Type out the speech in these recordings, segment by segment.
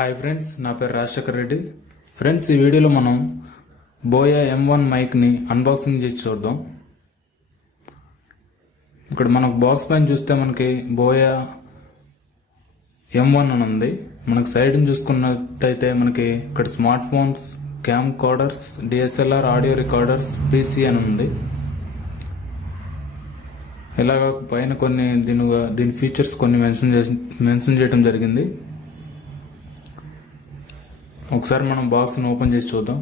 Hi friends, నా పేరు Rajasekhar Reddy. Friends, ఈ వీడియోలో మనం బోయా M1 మైక్ని అన్బాక్సింగ్ చేసి చూద్దాం. ఇక్కడ మనకు బాక్స్ పైన చూస్తే మనకి బోయా M1 అని ఉంది. మనకు సైడ్ చూసుకున్నట్టయితే మనకి ఇక్కడ smart phones, cam కార్డర్స్, DSLR audio recorders, PC అని ఉంది. ఇలాగ పైన కొన్ని దీని ఫీచర్స్ కొన్ని మెన్షన్ చేయడం జరిగింది. ఒకసారి మనం బాక్స్ని ఓపెన్ చేసి చూద్దాం.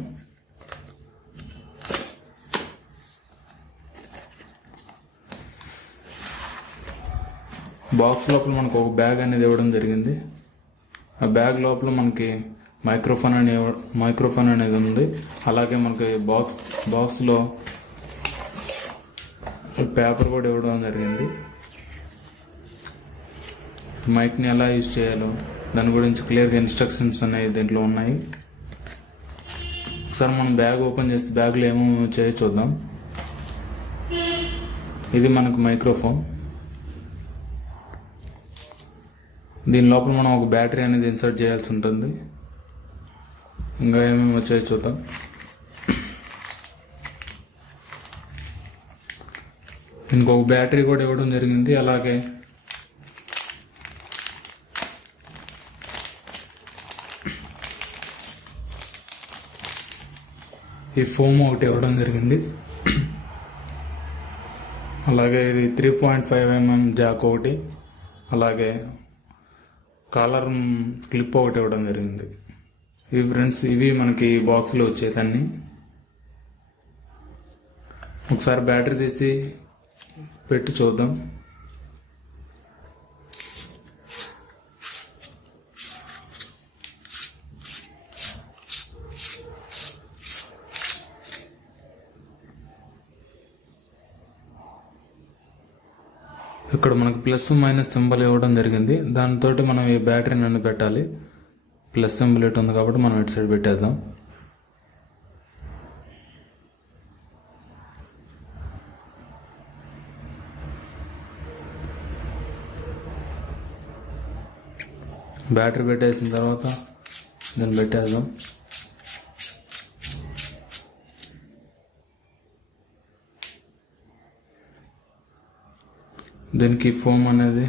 బాక్స్ లోపల మనకు ఒక బ్యాగ్ అనేది ఇవ్వడం జరిగింది. ఆ బ్యాగ్ లోపల మనకి మైక్రోఫోన్ అనేది ఉంది. అలాగే మనకి బాక్స్లో పేపర్ కూడా ఇవ్వడం జరిగింది. మైక్ని ఎలా యూజ్ చేయాలో దాని గురించి క్లియర్గా ఇన్స్ట్రక్షన్స్ అనేవి దీంట్లో ఉన్నాయి. ఒకసారి మనం బ్యాగ్ ఓపెన్ చేస్తే బ్యాగ్లో ఏమేమి చేయ చూద్దాం. ఇది మనకు మైక్రోఫోన్. దీని లోపల మనం ఒక బ్యాటరీ అనేది ఇన్సర్ట్ చేయాల్సి ఉంటుంది. ఇంకా ఏమేమి వచ్చాయో చూద్దాం. ఇంకొక బ్యాటరీ కూడా ఇవ్వడం జరిగింది. అలాగే ఈ ఫోమ్ ఒకటి ఇవ్వడం జరిగింది. అలాగే ఇది 3.5mm జాక్ ఒకటి, అలాగే కాలర్ క్లిప్ ఒకటి ఇవ్వడం జరిగింది. ఇవి ఫ్రెండ్స్, ఇవి మనకి బాక్స్లో వచ్చేదన్నీ. ఒకసారి బ్యాటరీ తీసి పెట్టి చూద్దాం. ఇక్కడ మనకు ప్లస్ మైనస్ సింబల్ ఇవ్వడం జరిగింది. దాంతో మనం ఈ బ్యాటరీని అన్ని పెట్టాలి. ప్లస్ సింబల్ ఇటు ఉంది కాబట్టి మనం ఇటు సైడ్ పెట్టేద్దాం. బ్యాటరీ పెట్టేసిన తర్వాత దీన్ని పెట్టేద్దాం. దీనికి ఫోమ్ అనేది